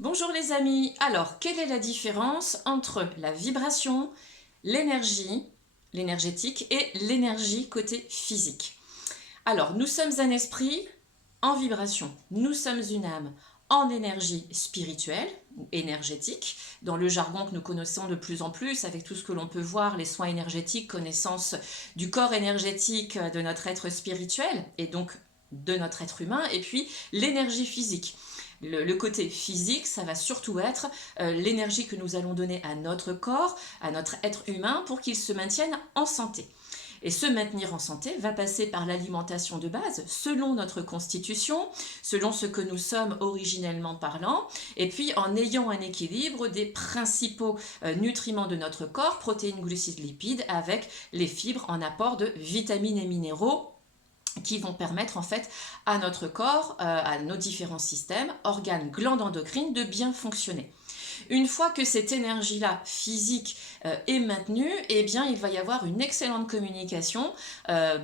Bonjour les amis, alors quelle est la différence entre la vibration, l'énergie, l'énergétique et l'énergie côté physique? Alors nous sommes un esprit en vibration, nous sommes une âme en énergie spirituelle ou énergétique, dans le jargon que nous connaissons de plus en plus avec tout ce que l'on peut voir, les soins énergétiques, connaissance du corps énergétique de notre être spirituel et donc de notre être humain, et puis l'énergie physique. Le côté physique, ça va surtout être l'énergie que nous allons donner à notre corps, à notre être humain, pour qu'il se maintienne en santé. Et se maintenir en santé va passer par l'alimentation de base, selon notre constitution, selon ce que nous sommes originellement parlant, et puis en ayant un équilibre des principaux nutriments de notre corps, protéines, glucides, lipides, avec les fibres en apport de vitamines et minéraux qui vont permettre en fait à notre corps, à nos différents systèmes, organes, glandes endocrines de bien fonctionner. Une fois que cette énergie-là physique est maintenue, eh bien, il va y avoir une excellente communication.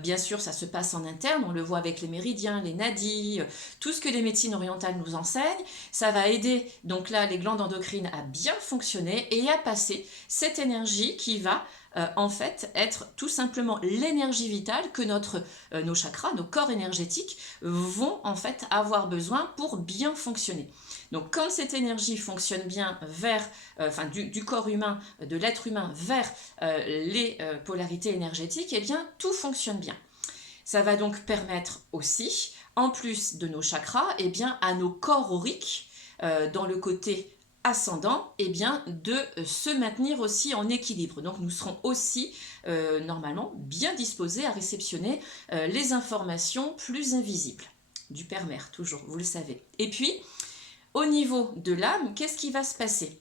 Bien sûr, ça se passe en interne, on le voit avec les méridiens, les nadis, tout ce que les médecines orientales nous enseignent. Ça va aider donc là les glandes endocrines à bien fonctionner et à passer cette énergie qui va en fait être tout simplement l'énergie vitale que nos chakras, nos corps énergétiques vont en fait avoir besoin pour bien fonctionner. Donc quand cette énergie fonctionne bien vers, du corps humain, de l'être humain vers les polarités énergétiques, eh bien tout fonctionne bien. Ça va donc permettre aussi, en plus de nos chakras, eh bien, à nos corps auriques, dans le côté ascendant, eh bien, de se maintenir aussi en équilibre. Donc nous serons aussi normalement bien disposés à réceptionner les informations plus invisibles. Du Père-Mère, toujours, vous le savez. Et puis, au niveau de l'âme, qu'est-ce qui va se passer?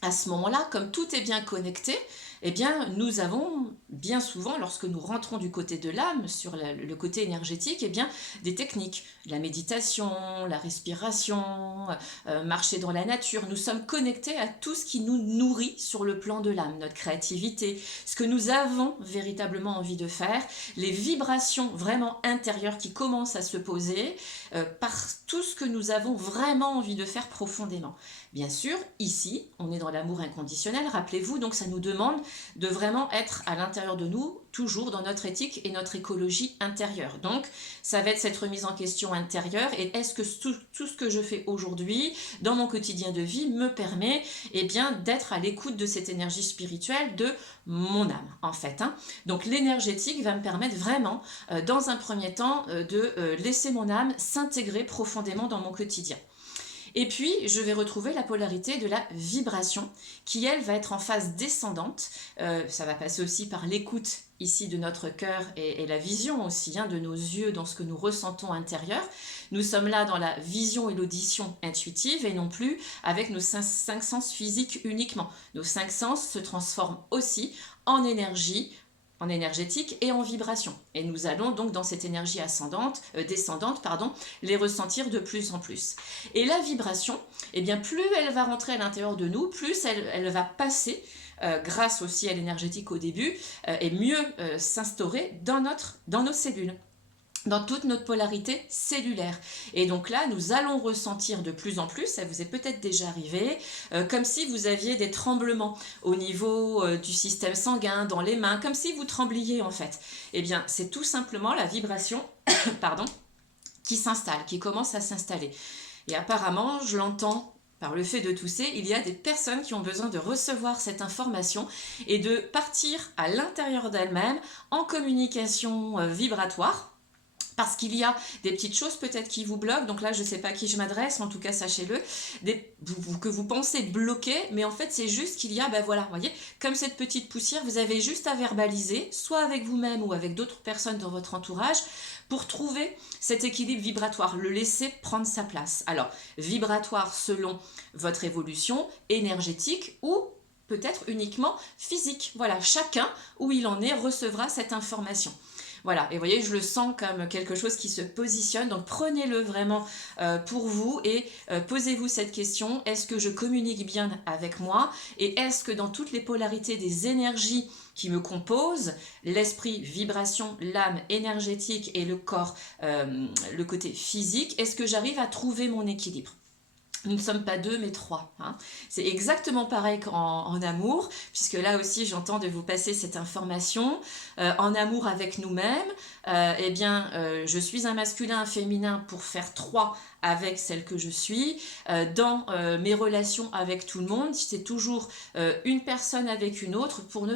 À ce moment-là, comme tout est bien connecté, eh bien, nous avons bien souvent, lorsque nous rentrons du côté de l'âme, sur le côté énergétique, eh bien, des techniques, la méditation, la respiration, marcher dans la nature. Nous sommes connectés à tout ce qui nous nourrit sur le plan de l'âme, notre créativité, ce que nous avons véritablement envie de faire, les vibrations vraiment intérieures qui commencent à se poser par tout ce que nous avons vraiment envie de faire profondément. Bien sûr, ici, on est dans l'amour inconditionnel, rappelez-vous, donc ça nous demande de vraiment être à l'intérieur de nous, toujours dans notre éthique et notre écologie intérieure. Donc, ça va être cette remise en question intérieure et est-ce que tout ce que je fais aujourd'hui, dans mon quotidien de vie, me permet eh bien, d'être à l'écoute de cette énergie spirituelle de mon âme, en fait. Donc, l'énergétique va me permettre vraiment, dans un premier temps, de laisser mon âme s'intégrer profondément dans mon quotidien. Et puis, je vais retrouver la polarité de la vibration, qui, elle, va être en phase descendante. Ça va passer aussi par l'écoute ici de notre cœur et la vision aussi de nos yeux dans ce que nous ressentons intérieur. Nous sommes là dans la vision et l'audition intuitive et non plus avec nos cinq sens physiques uniquement. Nos cinq sens se transforment aussi en énergie, en énergétique et en vibration. Et nous allons donc dans cette énergie descendante, les ressentir de plus en plus. Et la vibration, eh bien, plus elle va rentrer à l'intérieur de nous, plus elle va passer grâce aussi à l'énergétique au début, et mieux s'instaurer dans nos cellules, dans toute notre polarité cellulaire. Et donc là, nous allons ressentir de plus en plus, ça vous est peut-être déjà arrivé, comme si vous aviez des tremblements au niveau du système sanguin, dans les mains, comme si vous trembliez en fait. Eh bien, c'est tout simplement la vibration, pardon, qui s'installe, qui commence à s'installer. Et apparemment, je l'entends par le fait de tousser, il y a des personnes qui ont besoin de recevoir cette information et de partir à l'intérieur d'elles-mêmes en communication vibratoire, parce qu'il y a des petites choses peut-être qui vous bloquent, donc là je ne sais pas à qui je m'adresse, en tout cas sachez-le, que vous pensez bloquer, mais en fait c'est juste qu'il y a, ben voilà, vous voyez, comme cette petite poussière, vous avez juste à verbaliser, soit avec vous-même ou avec d'autres personnes dans votre entourage, pour trouver cet équilibre vibratoire, le laisser prendre sa place. Alors, vibratoire selon votre évolution énergétique ou peut-être uniquement physique. Voilà, chacun où il en est recevra cette information. Voilà, et vous voyez, je le sens comme quelque chose qui se positionne, donc prenez-le vraiment pour vous et posez-vous cette question, est-ce que je communique bien avec moi? Et est-ce que dans toutes les polarités des énergies qui me composent, l'esprit, vibration, l'âme énergétique et le corps, le côté physique, est-ce que j'arrive à trouver mon équilibre? Nous ne sommes pas deux, mais trois, hein. C'est exactement pareil qu'en amour, puisque là aussi j'entends de vous passer cette information. En amour avec nous-mêmes, eh bien, je suis un masculin, un féminin pour faire trois avec celle que je suis. Dans mes relations avec tout le monde, c'est toujours une personne avec une autre pour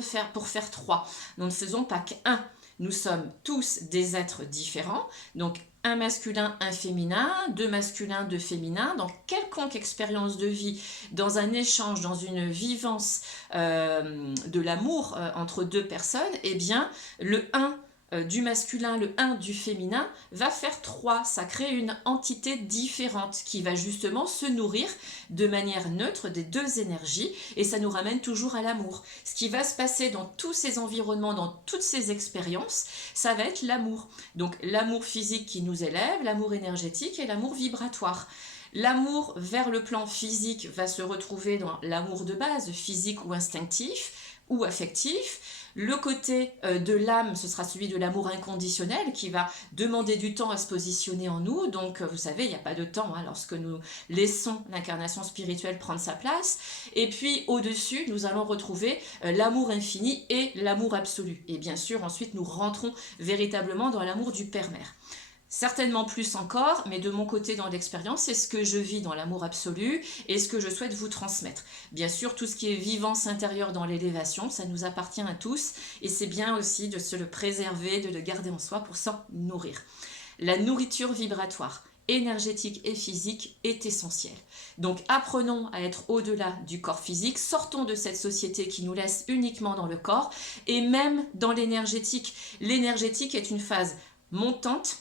faire trois. Nous ne faisons pas qu'un. Nous sommes tous des êtres différents, donc un masculin, un féminin, deux masculins, deux féminins, dans quelconque expérience de vie, dans un échange, dans une vivance de l'amour entre deux personnes, eh bien, le un du masculin, le un du féminin, va faire 3. Ça crée une entité différente qui va justement se nourrir de manière neutre des deux énergies et ça nous ramène toujours à l'amour. Ce qui va se passer dans tous ces environnements, dans toutes ces expériences, ça va être l'amour. Donc l'amour physique qui nous élève, l'amour énergétique et l'amour vibratoire. L'amour vers le plan physique va se retrouver dans l'amour de base, physique ou instinctif ou affectif. Le côté de l'âme, ce sera celui de l'amour inconditionnel qui va demander du temps à se positionner en nous. Donc, vous savez, il n'y a pas de temps hein, lorsque nous laissons l'incarnation spirituelle prendre sa place. Et puis, au-dessus, nous allons retrouver l'amour infini et l'amour absolu. Et bien sûr, ensuite, nous rentrons véritablement dans l'amour du Père-Mère. Certainement plus encore, mais de mon côté dans l'expérience, c'est ce que je vis dans l'amour absolu et ce que je souhaite vous transmettre. Bien sûr, tout ce qui est vivance intérieure dans l'élévation, ça nous appartient à tous et c'est bien aussi de se le préserver, de le garder en soi pour s'en nourrir. La nourriture vibratoire, énergétique et physique est essentielle. Donc apprenons à être au-delà du corps physique, sortons de cette société qui nous laisse uniquement dans le corps et même dans l'énergétique. L'énergétique est une phase montante,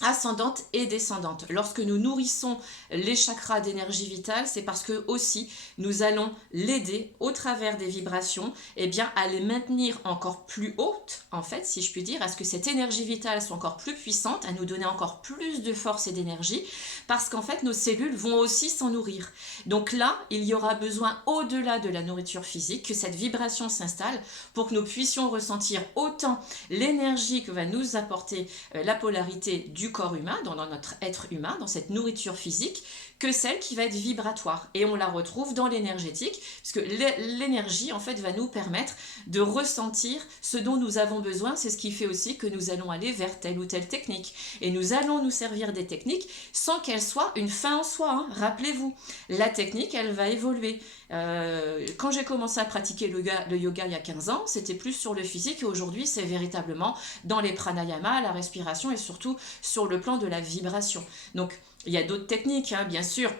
ascendante et descendante. Lorsque nous nourrissons les chakras d'énergie vitale, c'est parce que aussi nous allons l'aider au travers des vibrations eh bien, à les maintenir encore plus hautes, en fait, si je puis dire, à ce que cette énergie vitale soit encore plus puissante, à nous donner encore plus de force et d'énergie, parce qu'en fait, nos cellules vont aussi s'en nourrir. Donc là, il y aura besoin, au-delà de la nourriture physique, que cette vibration s'installe pour que nous puissions ressentir autant l'énergie que va nous apporter la polarité du corps humain, dans notre être humain, dans cette nourriture physique, que celle qui va être vibratoire. Et on la retrouve dans l'énergétique, parce que l'énergie, en fait, va nous permettre de ressentir ce dont nous avons besoin. C'est ce qui fait aussi que nous allons aller vers telle ou telle technique. Et nous allons nous servir des techniques sans qu'elles soient une fin en soi. Hein. Rappelez-vous, la technique, elle va évoluer. Quand j'ai commencé à pratiquer le yoga il y a 15 ans, c'était plus sur le physique et aujourd'hui, c'est véritablement dans les pranayamas, la respiration et surtout sur le plan de la vibration. Donc, il y a d'autres techniques, hein, bien sûr,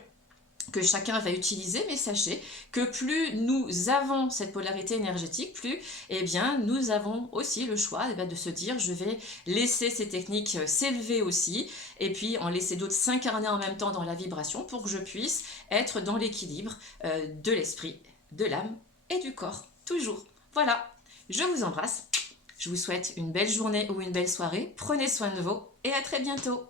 que chacun va utiliser, mais sachez que plus nous avons cette polarité énergétique, plus eh bien, nous avons aussi le choix eh bien, de se dire je vais laisser ces techniques s'élever aussi, et puis en laisser d'autres s'incarner en même temps dans la vibration pour que je puisse être dans l'équilibre de l'esprit, de l'âme et du corps, toujours. Voilà, je vous embrasse, je vous souhaite une belle journée ou une belle soirée, prenez soin de vous et à très bientôt.